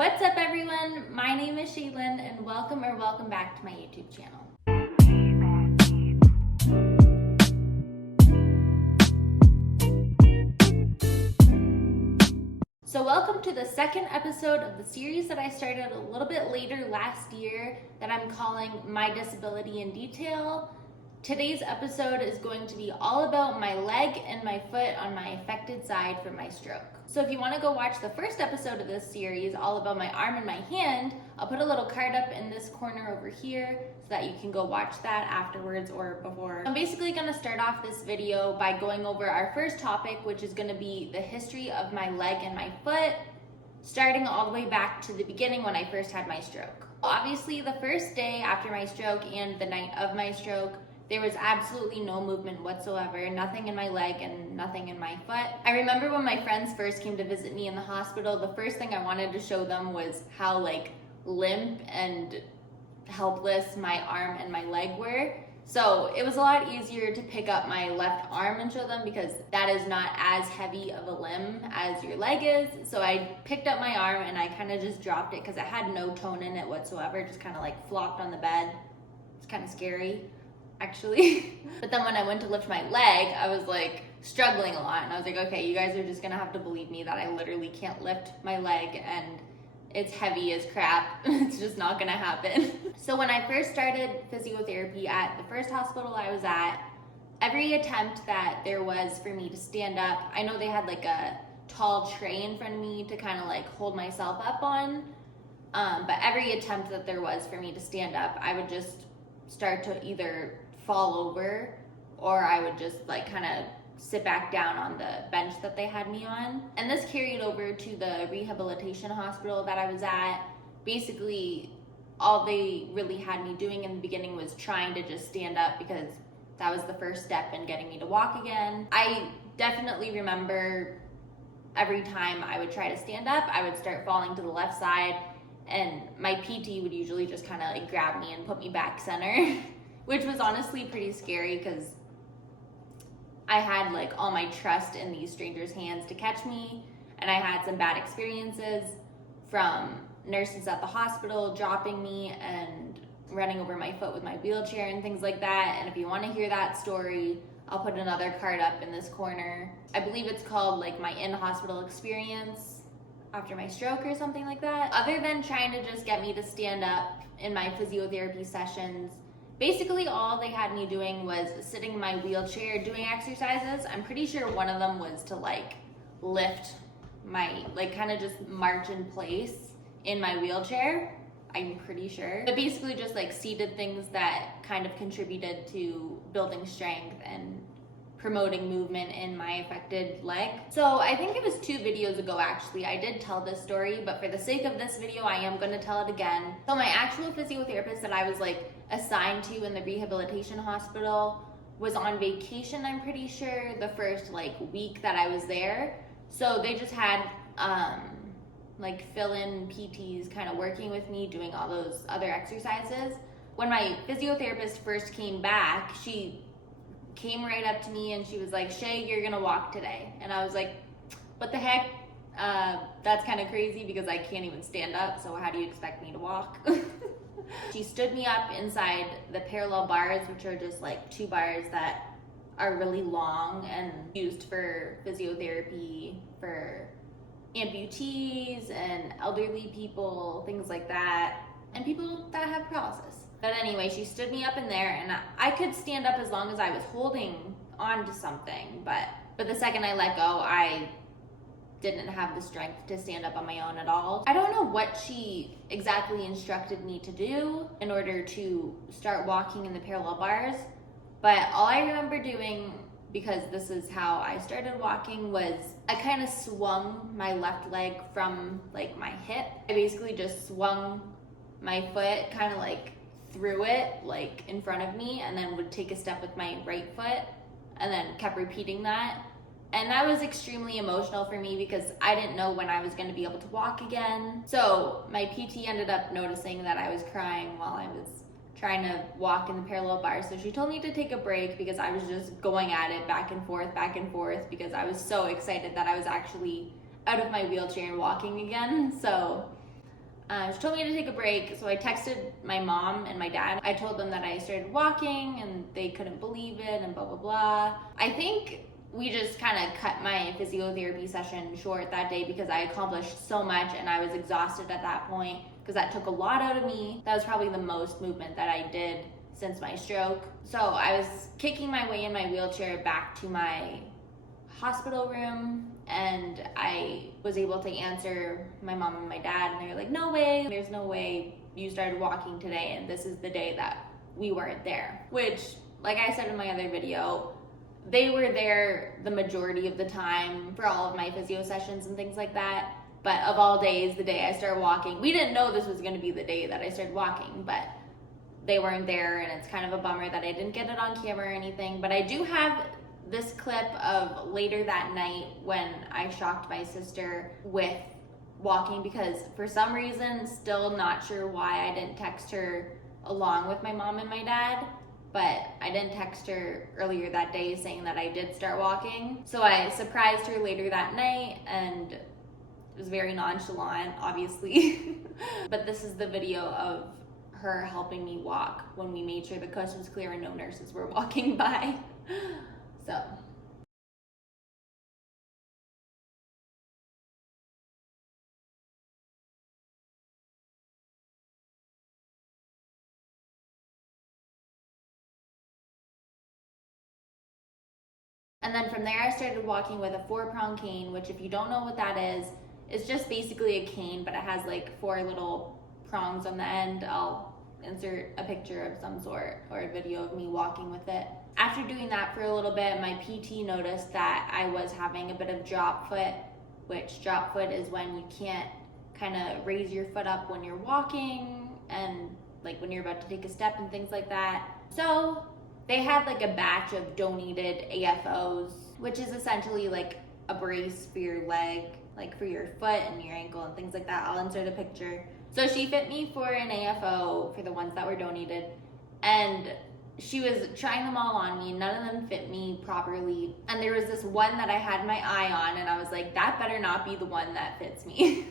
What's up everyone? My name is Shaelyn and welcome back to my YouTube channel. So welcome to the second episode of the series that I started a little bit later last year that I'm calling My Disability in Detail. Today's episode is going to be all about my leg and my foot on my affected side from my stroke. So if you want to go watch the first episode of this series, all about my arm and my hand, I'll put a little card up in this corner over here so that you can go watch that afterwards or before. I'm basically going to start off this video by going over our first topic, which is going to be the history of my leg and my foot, starting all the way back to the beginning when I first had my stroke. Obviously, the first day after my stroke and the night of my stroke, there was absolutely no movement whatsoever, nothing in my leg and nothing in my foot. I remember when my friends first came to visit me in the hospital, the first thing I wanted to show them was how limp and helpless my arm and my leg were. So it was a lot easier to pick up my left arm and show them because that is not as heavy of a limb as your leg is. So I picked up my arm and I kind of just dropped it because it had no tone in it whatsoever. It just kind of flopped on the bed. It's kind of scary, actually. But then when I went to lift my leg, I was struggling a lot, and I was like, okay, you guys are just gonna have to believe me that I literally can't lift my leg and it's heavy as crap. It's just not gonna happen. So when I first started physiotherapy at the first hospital I was at, every attempt that there was for me to stand up, I know they had a tall tray in front of me to kind of hold myself up on, but every attempt that there was for me to stand up, I would just start to either fall over or I would just kind of sit back down on the bench that they had me on. And this carried over to the rehabilitation hospital that I was at. Basically, all they really had me doing in the beginning was trying to just stand up because that was the first step in getting me to walk again. I definitely remember every time I would try to stand up, I would start falling to the left side, and my PT would usually just kind of grab me and put me back center, which was honestly pretty scary because I had all my trust in these strangers' hands to catch me, and I had some bad experiences from nurses at the hospital dropping me and running over my foot with my wheelchair and things like that. And if you want to hear that story, I'll put another card up in this corner. I believe it's called my in-hospital experience after my stroke or something like that. Other than trying to just get me to stand up in my physiotherapy sessions, basically all they had me doing was sitting in my wheelchair doing exercises. I'm pretty sure one of them was to lift my, kind of just march in place in my wheelchair. I'm pretty sure. But basically just seated things that kind of contributed to building strength and promoting movement in my affected leg. So I think it was 2 videos ago actually, I did tell this story, but for the sake of this video, I am gonna tell it again. So my actual physiotherapist that I was assigned to in the rehabilitation hospital was on vacation, I'm pretty sure, the first week that I was there. So they just had fill-in PTs kind of working with me, doing all those other exercises. When my physiotherapist first came back, she came right up to me and she was like, "Shay, you're gonna walk today." And I was like, what the heck? That's kind of crazy because I can't even stand up, so how do you expect me to walk? She stood me up inside the parallel bars, which are just 2 bars that are really long and used for physiotherapy for amputees and elderly people, things like that, and people that have paralysis. But anyway, she stood me up in there, and I could stand up as long as I was holding on to something, but the second I let go, I didn't have the strength to stand up on my own at all. I don't know what she exactly instructed me to do in order to start walking in the parallel bars, but all I remember doing, because this is how I started walking, was I kind of swung my left leg from my hip. I basically just swung my foot kind of through it in front of me, and then would take a step with my right foot and then kept repeating that. And that was extremely emotional for me because I didn't know when I was going to be able to walk again. So my PT ended up noticing that I was crying while I was trying to walk in the parallel bars. So she told me to take a break because I was just going at it back and forth because I was so excited that I was actually out of my wheelchair and walking again. So She told me to take a break, so I texted my mom and my dad. I told them that I started walking and they couldn't believe it and blah, blah, blah. I think we just kind of cut my physiotherapy session short that day because I accomplished so much and I was exhausted at that point because that took a lot out of me. That was probably the most movement that I did since my stroke. So I was kicking my way in my wheelchair back to my hospital room, and I was able to answer my mom and my dad, and they were like, no way, there's no way you started walking today, and this is the day that we weren't there. Which, like I said in my other video, they were there the majority of the time for all of my physio sessions and things like that. But of all days, the day I started walking, we didn't know this was going to be the day that I started walking, but they weren't there, and it's kind of a bummer that I didn't get it on camera or anything. But I do have this clip of later that night when I shocked my sister with walking, because for some reason, still not sure why I didn't text her along with my mom and my dad, but I didn't text her earlier that day saying that I did start walking. So I surprised her later that night, and it was very nonchalant, obviously. But this is the video of her helping me walk when we made sure the coast was clear and no nurses were walking by. So. And then from there I started walking with a 4-prong cane, which if you don't know what that is, it's just basically a cane, but it has like 4 little prongs on the end. I'll insert a picture of some sort or a video of me walking with it. After doing that for a little bit, my PT noticed that I was having a bit of drop foot, which drop foot is when you can't kind of raise your foot up when you're walking and like when you're about to take a step and things like that. So they had like a batch of donated AFOs, which is essentially like a brace for your leg, like for your foot and your ankle and things like that. I'll insert a picture. So she fit me for an AFO for the ones that were donated, and she was trying them all on me. None of them fit me properly. And there was this one that I had my eye on, and I was like, that better not be the one that fits me.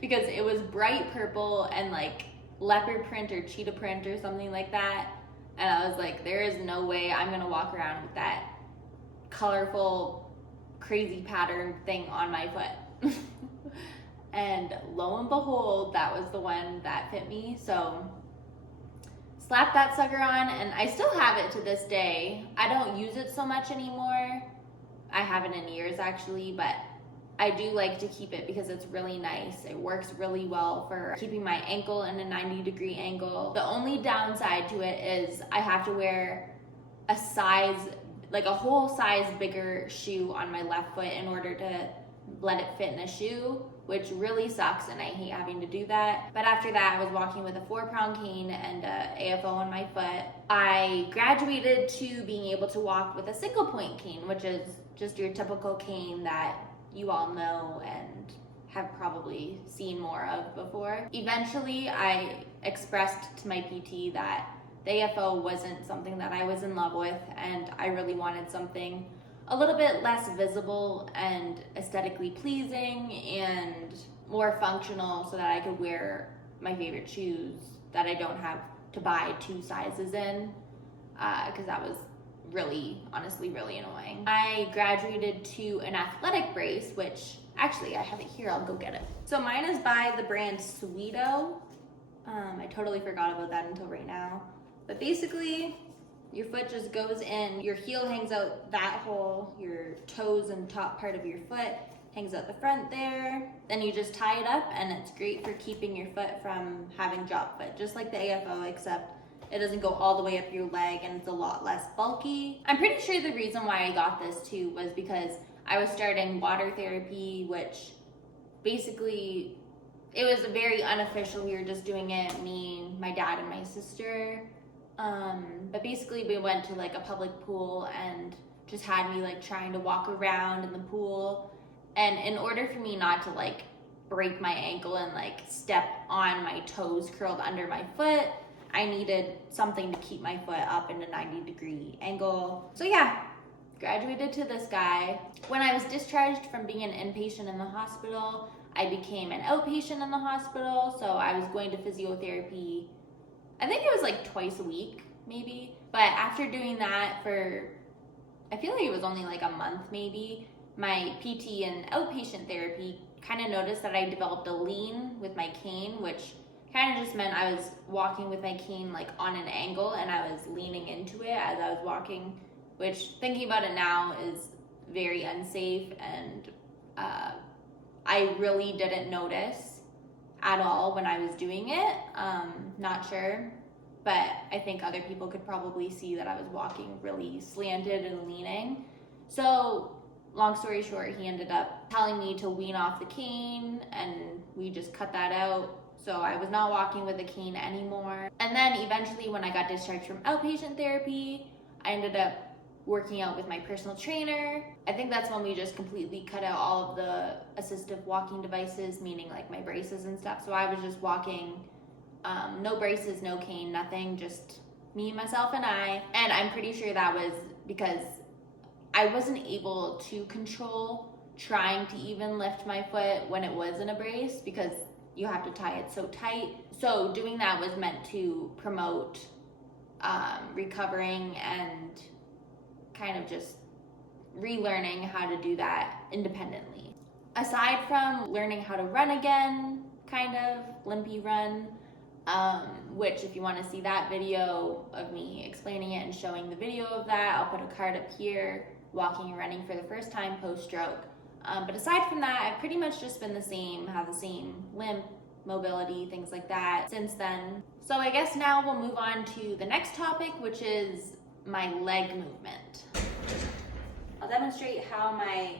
Because it was bright purple and like leopard print or cheetah print or something like that. And I was like, there is no way I'm gonna walk around with that colorful, crazy pattern thing on my foot. And lo and behold, that was the one that fit me. So slapped that sucker on, and I still have it to this day. I don't use it so much anymore. I haven't in years actually, but I do like to keep it because it's really nice. It works really well for keeping my ankle in a 90-degree angle. The only downside to it is I have to wear a size, like a whole size bigger shoe on my left foot in order to let it fit in a shoe, which really sucks, and I hate having to do that. But after that, I was walking with a 4-prong cane and a AFO on my foot. I graduated to being able to walk with a single point cane, which is just your typical cane that you all know and have probably seen more of before. Eventually, I expressed to my PT that the AFO wasn't something that I was in love with, and I really wanted something a little bit less visible and aesthetically pleasing and more functional so that I could wear my favorite shoes that I don't have to buy 2 sizes in, because that was really, honestly, really annoying. I graduated to an athletic brace, which actually I have it here, I'll go get it. So mine is by the brand Sweeto. I totally forgot about that until right now. But basically, your foot just goes in, your heel hangs out that hole, your toes and top part of your foot hangs out the front there. Then you just tie it up, and it's great for keeping your foot from having drop foot, just like the AFO, except it doesn't go all the way up your leg and it's a lot less bulky. I'm pretty sure the reason why I got this too was because I was starting water therapy, which basically, it was very unofficial. We were just doing it, me, my dad, and my sister. But basically we went to like a public pool and just had me like trying to walk around in the pool. And in order for me not to like break my ankle and like step on my toes curled under my foot, I needed something to keep my foot up in a 90-degree angle. So yeah, graduated to this guy. When I was discharged from being an inpatient in the hospital, I became an outpatient in the hospital, so I was going to physiotherapy, I think it was like twice a week, maybe. But after doing that for, I feel like it was only like a month maybe, my PT and outpatient therapy kind of noticed that I developed a lean with my cane, which kind of just meant I was walking with my cane like on an angle and I was leaning into it as I was walking, which thinking about it now is very unsafe, and I really didn't notice at all when I was doing it. Not sure, but I think other people could probably see that I was walking really slanted and leaning. So long story short, he ended up telling me to wean off the cane, and we just cut that out. So I was not walking with a cane anymore. And then eventually when I got discharged from outpatient therapy, I ended up working out with my personal trainer. I think that's when we just completely cut out all of the assistive walking devices, meaning like my braces and stuff. So I was just walking, no braces, no cane, nothing, just me, myself, and I. And I'm pretty sure that was because I wasn't able to control trying to even lift my foot when it was in a brace, because you have to tie it so tight. So doing that was meant to promote recovering and kind of just relearning how to do that independently. Aside from learning how to run again, kind of limpy run, which if you want to see that video of me explaining it and showing the video of that, I'll put a card up here, walking and running for the first time post-stroke. But aside from that, I've pretty much just been the same, have the same limp, mobility, things like that since then. So I guess now we'll move on to the next topic, which is my leg movement. I'll demonstrate how my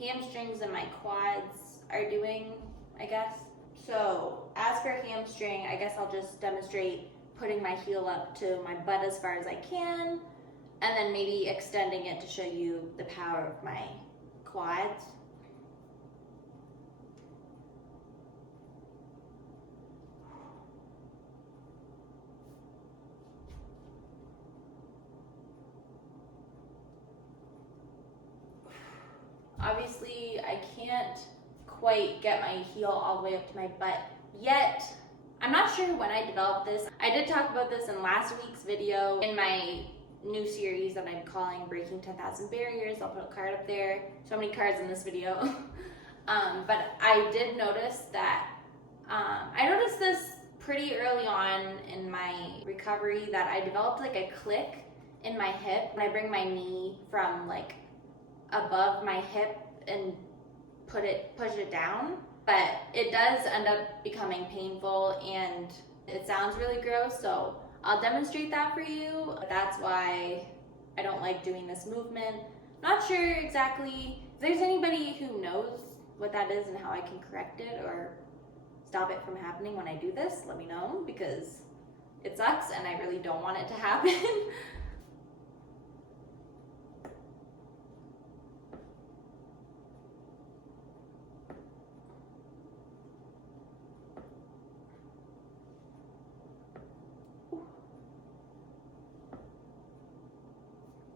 hamstrings and my quads are doing, I guess. So as for hamstring, I guess I'll just demonstrate putting my heel up to my butt as far as I can, and then maybe extending it to show you the power of my quads. Obviously, I can't quite get my heel all the way up to my butt yet. I'm not sure when I developed this. I did talk about this in last week's video in my new series that I'm calling Breaking 10,000 Barriers. I'll put a card up there. So many cards in this video. But I did notice that, I noticed this pretty early on in my recovery, that I developed like a click in my hip when I bring my knee from like above my hip and push it down. But it does end up becoming painful and it sounds really gross, so I'll demonstrate that for you. That's why I don't like doing this movement. Not sure exactly if there's anybody who knows what that is and how I can correct it or stop it from happening when I do this. Let me know, because it sucks and I really don't want it to happen.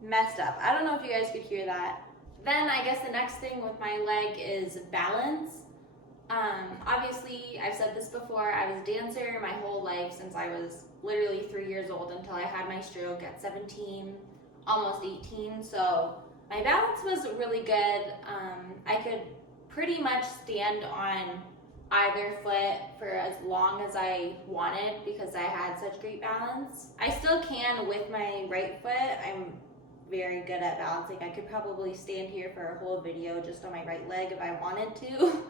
Messed up. I don't know if you guys could hear that. Then I guess the next thing with my leg is balance. Obviously, I've said this before, I was a dancer my whole life since I was literally 3 years old until I had my stroke at 17, almost 18. So my balance was really good. I could pretty much stand on either foot for as long as I wanted because I had such great balance. I still can with my right foot. I'm very good at balancing. I could probably stand here for a whole video just on my right leg if I wanted to.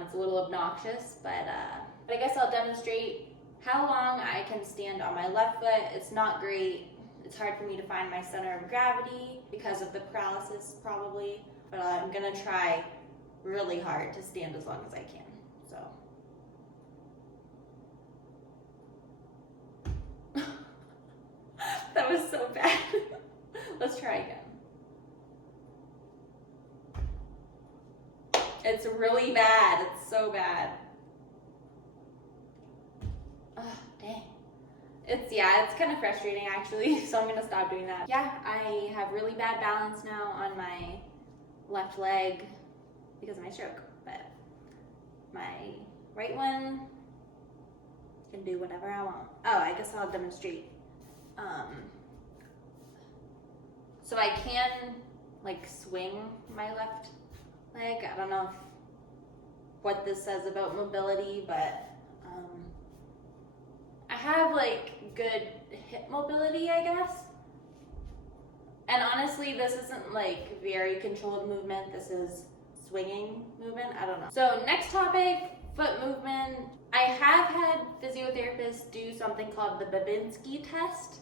It's a little obnoxious, but I guess I'll demonstrate how long I can stand on my left foot. It's not great. It's hard for me to find my center of gravity because of the paralysis probably, but I'm gonna try really hard to stand as long as I can. So that was so bad. Let's try again. It's really bad. It's so bad. Oh, dang. It's kind of frustrating actually, so I'm gonna stop doing that. Yeah, I have really bad balance now on my left leg because of my stroke, but My right one can do whatever I want. Oh, I guess I'll demonstrate. So I can like swing my left leg. I don't know what this says about mobility, but I have like good hip mobility, I guess. And honestly, this isn't like very controlled movement. This is swinging movement. I don't know. So next topic, foot movement. I have had physiotherapists do something called the Babinski test,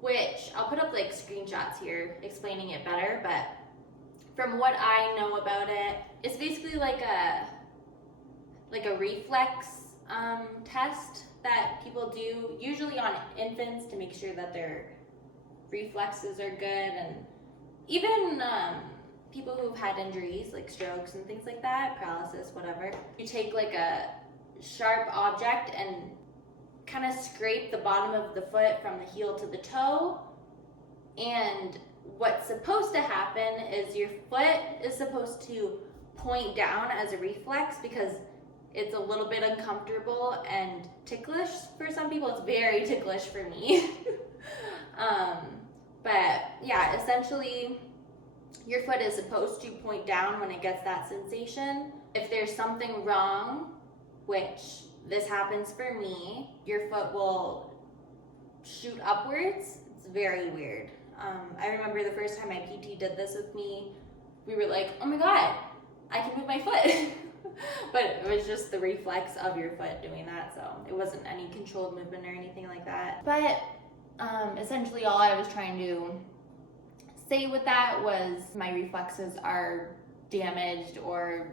which I'll put up like screenshots here explaining it better, but from what I know about it, it's basically like a reflex test that people do usually on infants to make sure that their reflexes are good, and even people who've had injuries like strokes and things like that, paralysis, whatever. You take like a sharp object and kind of scrape the bottom of the foot from the heel to the toe, and what's supposed to happen is your foot is supposed to point down as a reflex because it's a little bit uncomfortable and ticklish for some people. It's very ticklish for me. But yeah, essentially your foot is supposed to point down when it gets that sensation. If there's something wrong, which this happens for me, your foot will shoot upwards. It's very weird. I remember the first time my PT did this with me, we were like, oh my God, I can move my foot. But it was just the reflex of your foot doing that, so it wasn't any controlled movement or anything like that. But essentially all I was trying to say with that was my reflexes are damaged or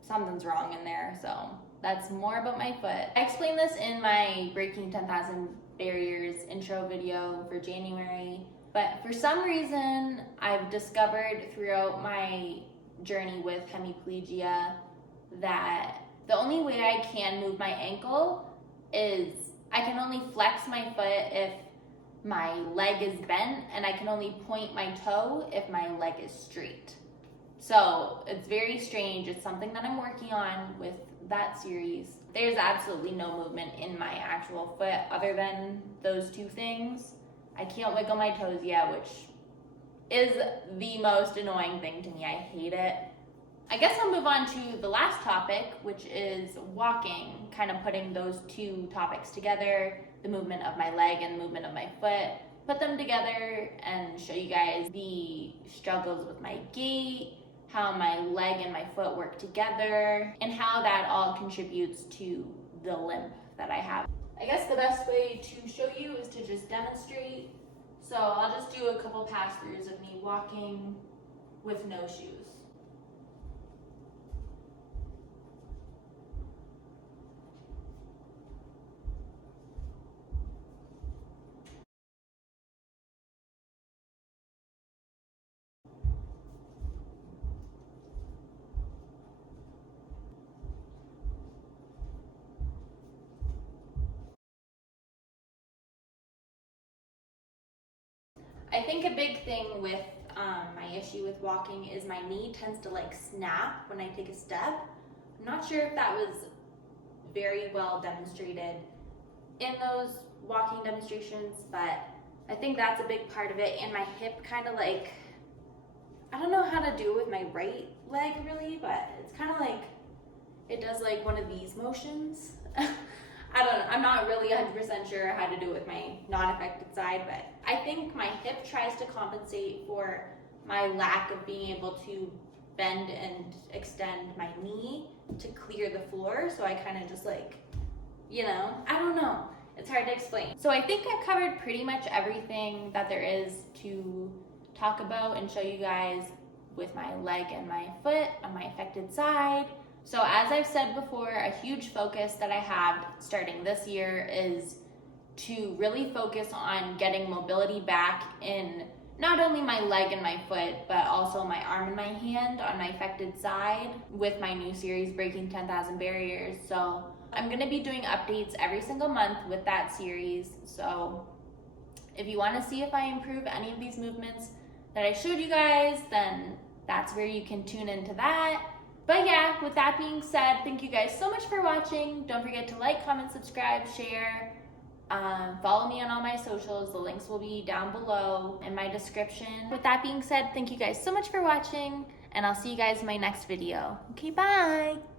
something's wrong in there, so that's more about my foot. I explained this in my Breaking 10,000 Barriers intro video for January, but for some reason I've discovered throughout my journey with hemiplegia that the only way I can move my ankle is I can only flex my foot if my leg is bent, and I can only point my toe if my leg is straight. So it's very strange. It's something that I'm working on with that series. There's absolutely no movement in my actual foot other than those two things. I can't wiggle my toes yet, which is the most annoying thing to me. I hate it. I guess I'll move on to the last topic, which is walking, kind of putting those two topics together, the movement of my leg and the movement of my foot, put them together and show you guys the struggles with my gait, how my leg and my foot work together, and how that all contributes to the limp that I have. I guess the best way to show you is to just demonstrate. So I'll just do a couple pass-throughs of me walking with no shoes. I think a big thing with my issue with walking is my knee tends to like snap when I take a step. I'm not sure if that was very well demonstrated in those walking demonstrations, but I think that's a big part of it. And my hip kind of like, I don't know how to do it with my right leg really, but it's kind of like, it does like one of these motions. I don't know, I'm not really 100% sure how to do it with my non-affected side, but I think my hip tries to compensate for my lack of being able to bend and extend my knee to clear the floor. So I kind of just like, you know, I don't know. It's hard to explain. So I think I've covered pretty much everything that there is to talk about and show you guys with my leg and my foot on my affected side. So as I've said before, a huge focus that I have starting this year is to really focus on getting mobility back in not only my leg and my foot, but also my arm and my hand on my affected side with my new series, Breaking 10,000 Barriers. So I'm gonna be doing updates every single month with that series. So if you wanna see if I improve any of these movements that I showed you guys, then that's where you can tune into that. But yeah, with that being said, thank you guys so much for watching. Don't forget to like, comment, subscribe, share. Follow me on all my socials. The links will be down below in my description. With that being said, thank you guys so much for watching, and I'll see you guys in my next video. Okay, bye!